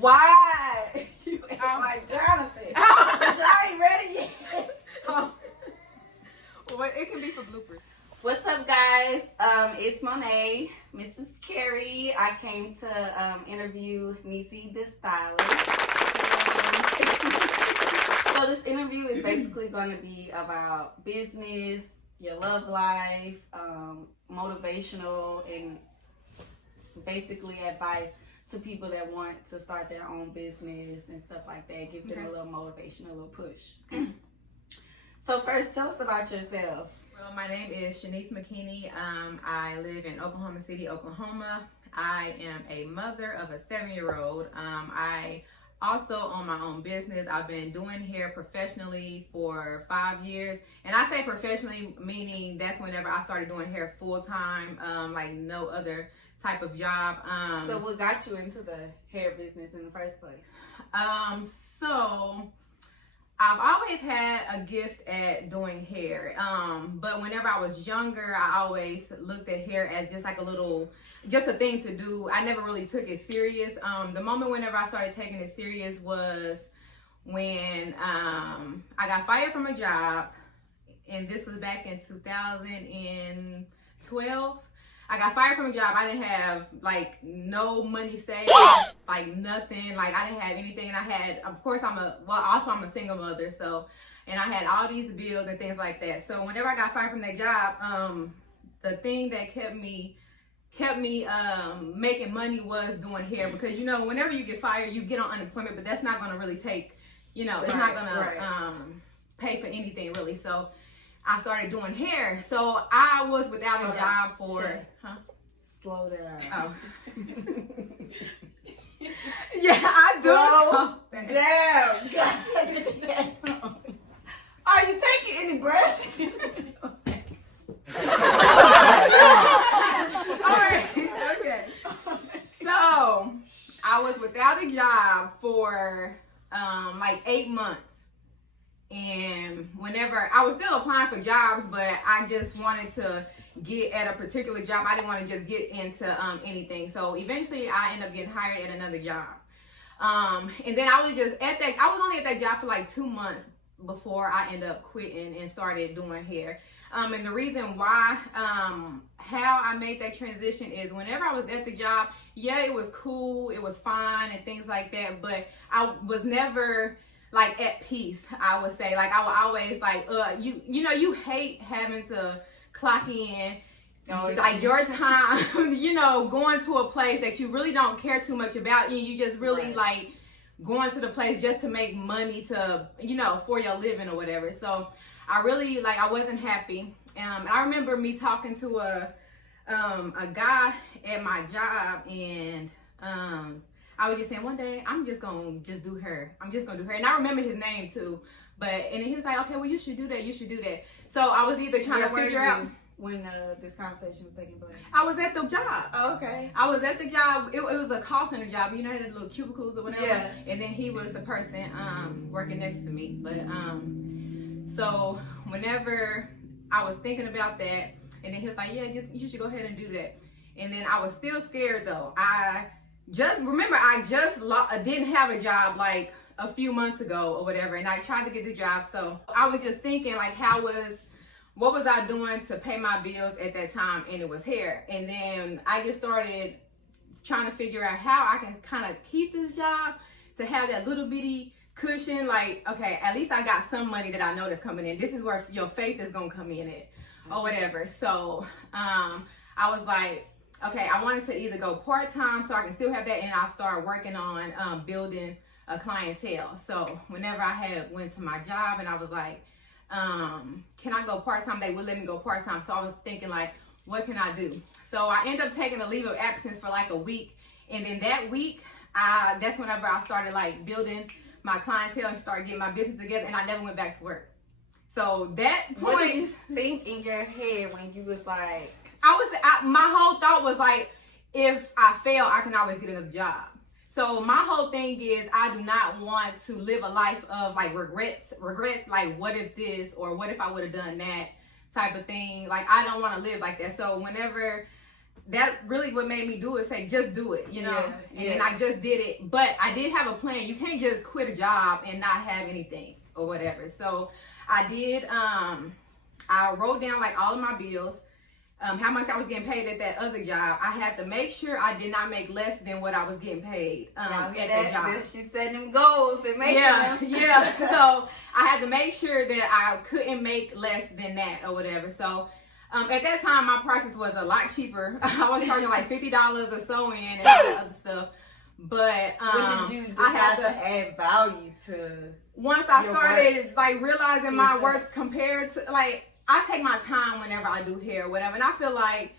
Why? I'm like Jonathan. I ain't ready yet. Well, it can be for bloopers. What's up, guys? It's Monae, Mrs. Carey. I came to interview Nieceyythestylist. So this interview is basically going to be about business, your love life, motivational, and basically advice to people that want to start their own business and stuff like that. Give them a little motivation, a little push. So first, tell us about yourself. Well, my name is Nieceyythestylist. I live in Oklahoma City, Oklahoma. I am a mother of a 7-year-old. I also own my own business. I've been doing hair professionally for 5 years. And I say professionally, meaning that's whenever I started doing hair full-time, like no other type of job. So what got you into the hair business in the first place? So I've always had a gift at doing hair. But whenever I was younger, I always looked at hair as just like just a thing to do. I never really took it serious. The moment whenever I started taking it serious was when I got fired from a job, and this was back in 2012. I got fired from a job. I didn't have like no money saved, like nothing. Like I didn't have anything. And I had, of course, I'm a single mother. So, and I had all these bills and things like that. So whenever I got fired from that job, the thing that kept me making money was doing hair, because whenever you get fired, you get on unemployment, but that's not going to really take, it's not going to pay for anything really. So I started doing hair. So I was without a job for... Slow down. Oh. Yeah, I do. Damn. Are you taking any breaths? Alright, okay. So, I was without a job for like 8 months. And whenever I was still applying for jobs, but I just wanted to get at a particular job. I didn't want to just get into anything. So eventually I ended up getting hired at another job. And then I was only at that job for like 2 months before I ended up quitting and started doing hair. And the reason why, how I made that transition is whenever I was at the job, yeah, it was cool, it was fine and things like that, but I was never like at peace, I would say. Like I would always like, you hate having to clock in, like your time, going to a place that you really don't care too much about. You just really like going to the place just to make money to, for your living or whatever. So I really I wasn't happy. I remember me talking to a guy at my job, and I was just saying one day, I'm just gonna do her. I'm just gonna do her. And I remember his name too. And he was like, okay, well, you should do that. You should do that. So I was either trying to figure out when this conversation was taking place. I was at the job. Oh, okay. I was at the job. It was a call center job. You know, had little cubicles or whatever. Yeah. And then he was the person working next to me. But so whenever I was thinking about that, and then he was like, yeah, you should go ahead and do that. And then I was still scared though. I just didn't have a job like a few months ago or whatever, and I tried to get the job. So I was just thinking like, what was I doing to pay my bills at that time? And it was hair. And then I just started trying to figure out how I can kind of keep this job to have that little bitty cushion. Like, okay, at least I got some money that I know that's coming in. This is where your faith is gonna come in at or whatever. So I was like, okay, I wanted to either go part-time so I can still have that, and I'll start working on building a clientele. So whenever I went to my job and I was like, can I go part-time? They would let me go part-time. So I was thinking like, what can I do? So I ended up taking a leave of absence for like a week. And then that week, that's whenever I started like building my clientele and started getting my business together, and I never went back to work. So that point, what did you think in your head when you was like, my whole thought was like, if I fail, I can always get another job. So my whole thing is, I do not want to live a life of like regrets, like what if this, or what if I would have done that type of thing. Like I don't want to live like that. So whenever that really what made me do it, say, just do it, you know? Yeah, and then I just did it. But I did have a plan. You can't just quit a job and not have anything or whatever. So I did, I wrote down like all of my bills, how much I was getting paid at that other job. I had to make sure I did not make less than what I was getting paid at that job. She set them goals and making them. Yeah. So I had to make sure that I couldn't make less than that or whatever. So at that time, my prices was a lot cheaper. I was charging like $50 a sew-in and all that other stuff. But when did you decide to add value to? Once I started work? like realizing my worth compared to, like, I take my time whenever I do hair or whatever, and I feel like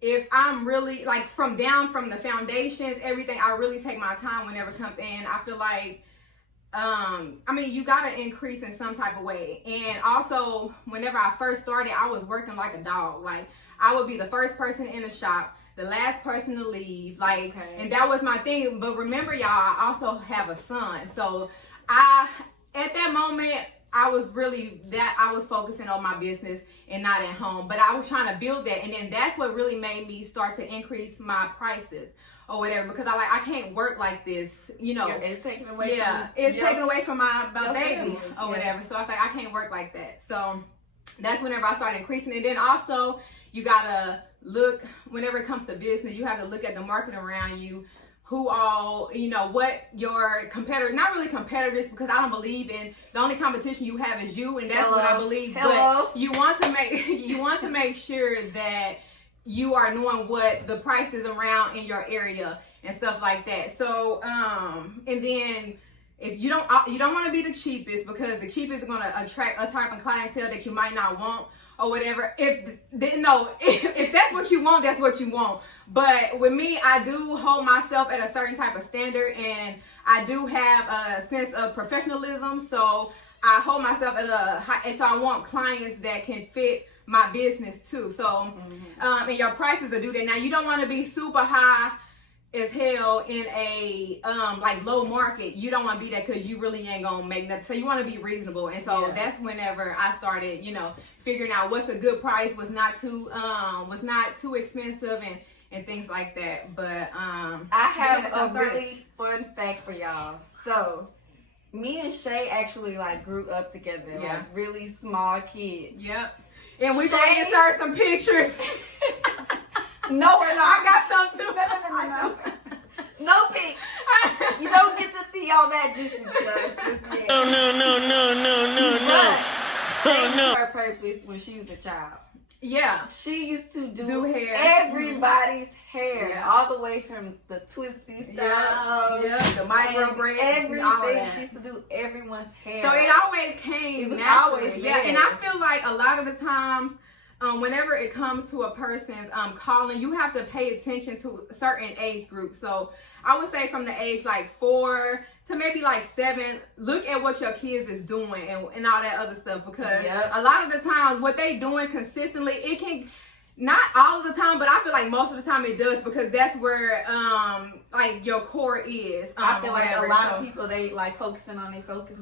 if I'm really like from the foundations, everything, I really take my time whenever it comes in. I feel like I mean, you gotta increase in some type of way. And also, whenever I first started, I was working like a dog. Like, I would be the first person in the shop, the last person to leave. Like, and that was my thing. But remember, y'all, I also have a son. So at that moment, I was focusing on my business and not at home. But I was trying to build that. And then that's what really made me start to increase my prices or whatever, because I can't work like this, you know. Yeah, it's taken away. It's taken away from my baby or whatever. So I was like, I can't work like that. So that's whenever I started increasing. And then also, you gotta look, whenever it comes to business, you have to look at the market around you. Who all, you know, what your competitors, not really competitors, because I don't believe in, the only competition you have is you, and that's what I believe. But you want to make sure that you are knowing what the price is around in your area and stuff like that. So and then if you don't want to be the cheapest, because the cheapest is going to attract a type of clientele that you might not want or whatever. If that's what you want, that's what you want. But with me, I do hold myself at a certain type of standard, and I do have a sense of professionalism. So I hold myself at a high, and so I want clients that can fit my business too. So and your prices will do that. Now, you don't want to be super high as hell in a like low market. You don't want to be that, because you really ain't gonna make nothing. So you want to be reasonable. And so that's whenever I started, you know, figuring out what's a good price, was not too expensive, and things like that. But I have a really fun fact for y'all. So me and Shay actually like grew up together, like really small kids. Yep. And we gonna insert some pictures. No, we're not. I got some too. No. No pics. You don't get to see all that juicy stuff just yet. No. She knew her purpose when she was a child. Yeah. She used to do hair. Everybody's hair, all the way from the twisty style, the micro braids, everything. She used to do everyone's hair. So it always came naturally. And I feel like a lot of the times, whenever it comes to a person's calling, you have to pay attention to certain age groups. So I would say from the age like 4 to maybe like 7, look at what your kids is doing and all that other stuff, because a lot of the times what they doing consistently, it can, not all of the time, but I feel like most of the time it does, because that's where like your core is. I feel like a lot of people, they like focus on themselves,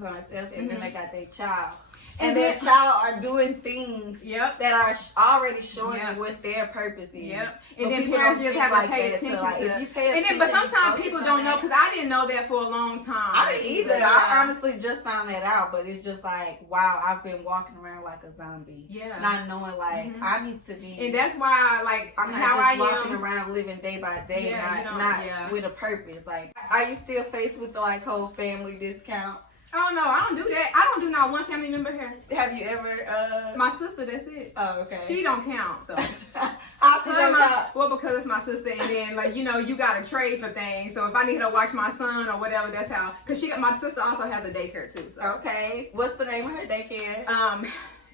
and then they got their child. And their child are doing things that are already showing you what their purpose is. And then parents just have to pay attention to. But sometimes people don't know, because I didn't know that for a long time. I didn't either. I honestly just found that out. But it's just like, wow, I've been walking around like a zombie. Not knowing like I need to be. And that's why, like, I'm not just walking around living day by day, not with a purpose. Like, are you still faced with the like whole family discount? Oh no, I don't do that. I don't do not one family member here. Have you ever? My sister, that's it. Oh, okay. She don't count though. How she don't count? Well, because it's my sister, and then like, you know, you gotta trade for things. So if I need her to watch my son or whatever, that's how. Cause my sister also has a daycare too. So. Okay. What's the name of her daycare?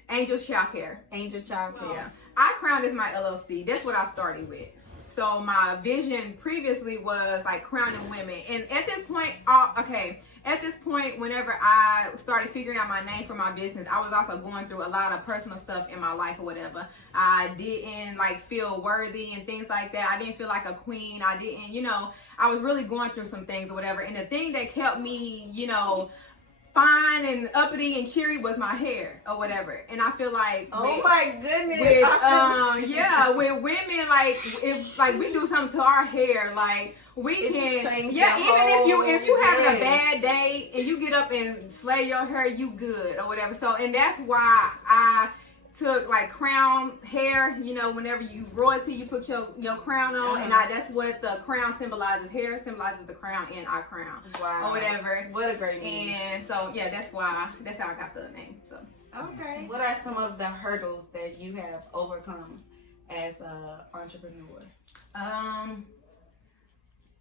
Angel's Childcare. Angel's Childcare. Yeah. I Crowned is my LLC. That's what I started with. So my vision previously was like crowning women, and at this point, at this point, whenever I started figuring out my name for my business, I was also going through a lot of personal stuff in my life or whatever. I didn't like feel worthy and things like that. I didn't feel like a queen. I didn't, you know, I was really going through some things or whatever. And the thing that kept me, you know, fine and uppity and cheery was my hair or whatever. And I feel like my goodness. With women, like if like we do something to our hair, like we can even if you having a bad day and you get up and slay your hair, you good or whatever. So and that's why I took like crown hair, you know, whenever you royalty, you put your crown on, and that's what the crown symbolizes. Hair symbolizes the crown and our crown, or whatever. What a great name. And so yeah, that's how I got the name. So okay, what are some of the hurdles that you have overcome as a entrepreneur?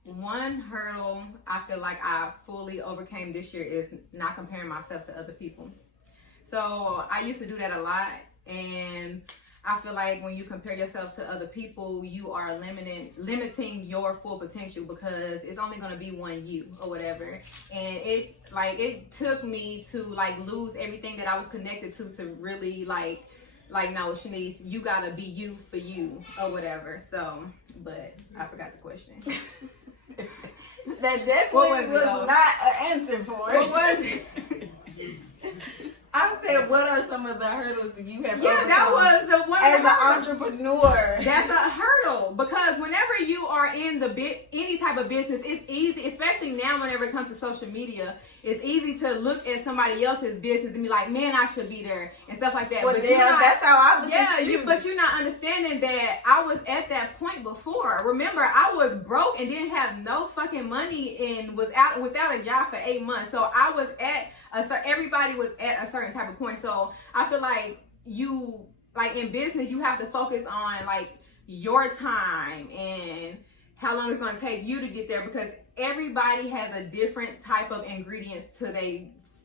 One hurdle I feel like I fully overcame this year is not comparing myself to other people. So I used to do that a lot. And I feel like when you compare yourself to other people, you are limiting your full potential because it's only going to be one you or whatever. And it took me to like lose everything that I was connected to really like no, Shanice, you got to be you for you or whatever. So, but I forgot the question. That definitely was not an answer for it. What was it? I said, what are some of the hurdles you have overcome? That was the one. As an entrepreneur. That's a hurdle because whenever you are in any type of business, it's easy, especially now whenever it comes to social media, it's easy to look at somebody else's business and be like, man, I should be there and stuff like that. Well, that's how I look at you. But you're not understanding that I was at that point before. Remember, I was broke and didn't have no fucking money and was without a job for 8 months. So I was at everybody was at a certain type of point. So I feel like in business, you have to focus on like your time and how long it's going to take you to get there because everybody has a different type of ingredients to their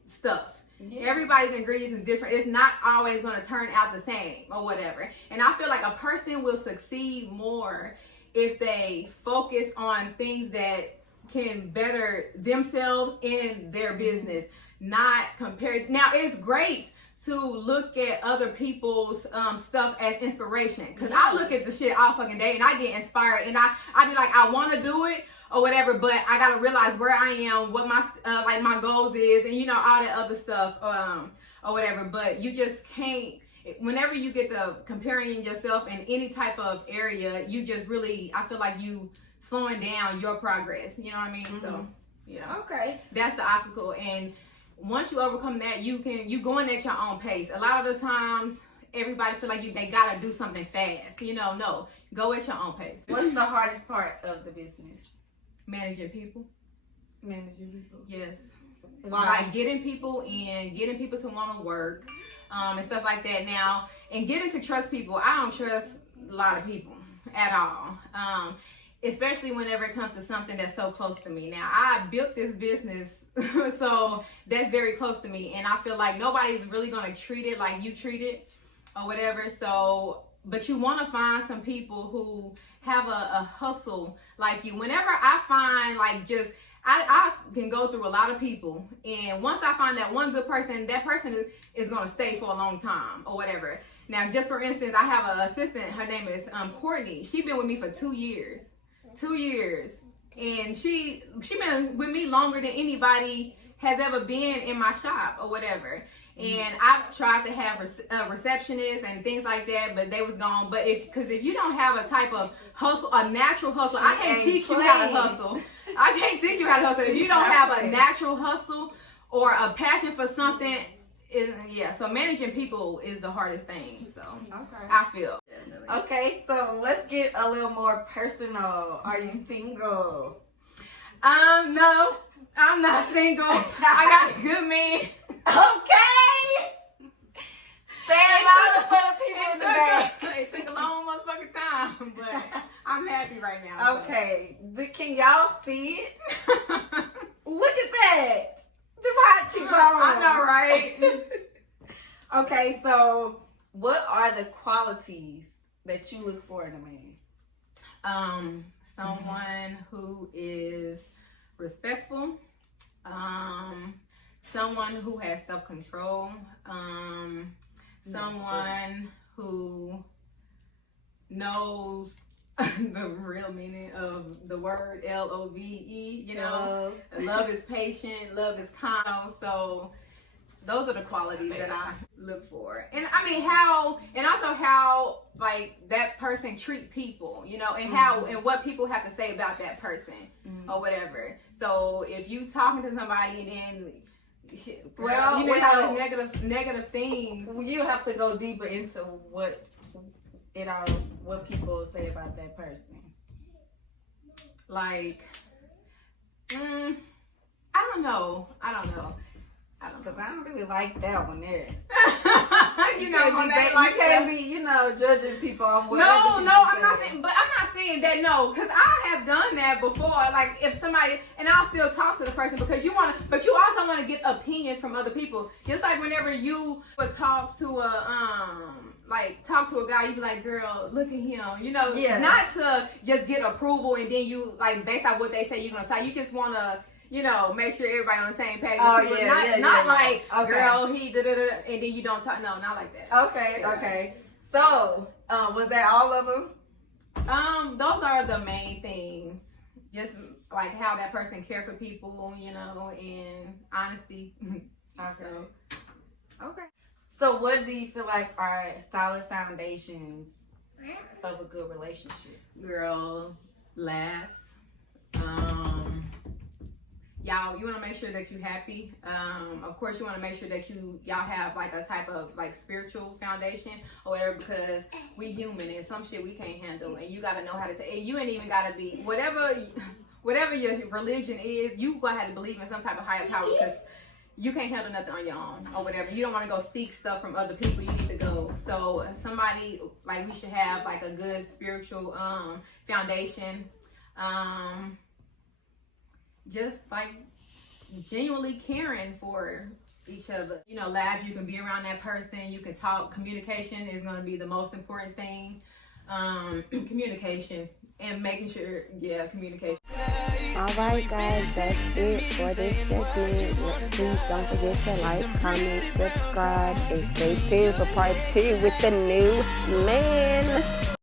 stuff. Yeah. Everybody's ingredients is different. It's not always going to turn out the same or whatever. And I feel like a person will succeed more if they focus on things that can better themselves in their business. Not compared. Now it's great to look at other people's stuff as inspiration because I look at the shit all fucking day and I get inspired and I be like I want to do it or whatever, but I gotta realize where I am, what my my goals is, and all that other stuff or whatever. But you just can't. Whenever you get to comparing yourself in any type of area, you just really I feel like you slowing down your progress. You know what I mean? Mm-hmm. So yeah. Okay. That's the obstacle and. Once you overcome that, you going at your own pace. A lot of the times, everybody feel like they gotta do something fast. No, go at your own pace. What's the hardest part of the business? Managing people. Yes. Why? Like getting people in, getting people to want to work, and stuff like that. Now, and getting to trust people. I don't trust a lot of people at all. Especially whenever it comes to something that's so close to me. Now, I built this business. So that's very close to me and I feel like nobody's really going to treat it like you treat it or whatever. So but you want to find some people who have a hustle like you. Whenever I find like just I can go through a lot of people and once I find that one good person, that person is going to stay for a long time or whatever. Now just for instance, I have an assistant, her name is Courtney. She's been with me for 2 years. And she been with me longer than anybody has ever been in my shop or whatever. And I've tried to have receptionists and things like that, but they was gone. But if you don't have a type of hustle, a natural hustle, I can't teach you how to hustle. I can't teach you how to hustle. If you don't have a natural hustle or a passion for something, so managing people is the hardest thing. So I feel. Okay, so let's get a little more personal. Are you single? No, I'm not single. I got a good man. Okay. Say a lot of people today. It took a long motherfucking time, but I'm happy right now. Okay, can y'all see it? Look at that. The hot cheekbones. I know, right? Okay, so what are the qualities that you look for in a man? Someone who is respectful, someone who has self-control, someone who knows the real meaning of the word LOVE, love is patient, love is kind. So those are the qualities that I look for. And I mean how like that person treat people, you know, and how and what people have to say about that person or whatever. So if you talking to somebody and then you know negative things, you have to go deeper into what people say about that person. Like, I don't know. Because I don't really like that one there. you can't be, you know, judging people off what I'm not saying that, no, because I have done that before. Like, if somebody, and I'll still talk to the person because you want to, but you also want to get opinions from other people. Just like whenever you would talk to a guy, you be like, girl, look at him, you know, not to just get approval and then you, like, based on what they say you're going to say, you just want to, you know, make sure everybody on the same page. Not like, girl, he da-da-da, and then you don't talk. No, not like that. Okay. So, was that all of them? Those are the main things. Just like how that person care for people, you know, and honesty. Okay. So, what do you feel like are solid foundations of a good relationship? Girl, laughs. Y'all, you want to make sure that you're happy. Of course, you want to make sure that y'all have like a type of like spiritual foundation or whatever, because we human and some shit we can't handle, and you got to know how to take. And you ain't even got to be whatever your religion is. You gonna have to believe in some type of higher power, because you can't handle nothing on your own or whatever. You don't want to go seek stuff from other people. You need to go. So somebody, like, we should have like a good spiritual foundation. Just like genuinely caring for each other. You know, laugh, you can be around that person, you can talk. Communication is going to be the most important thing. Communication and making sure, communication. Alright guys, that's it for this segment. Please don't forget to like, comment, subscribe, and stay tuned for part 2 with the new man.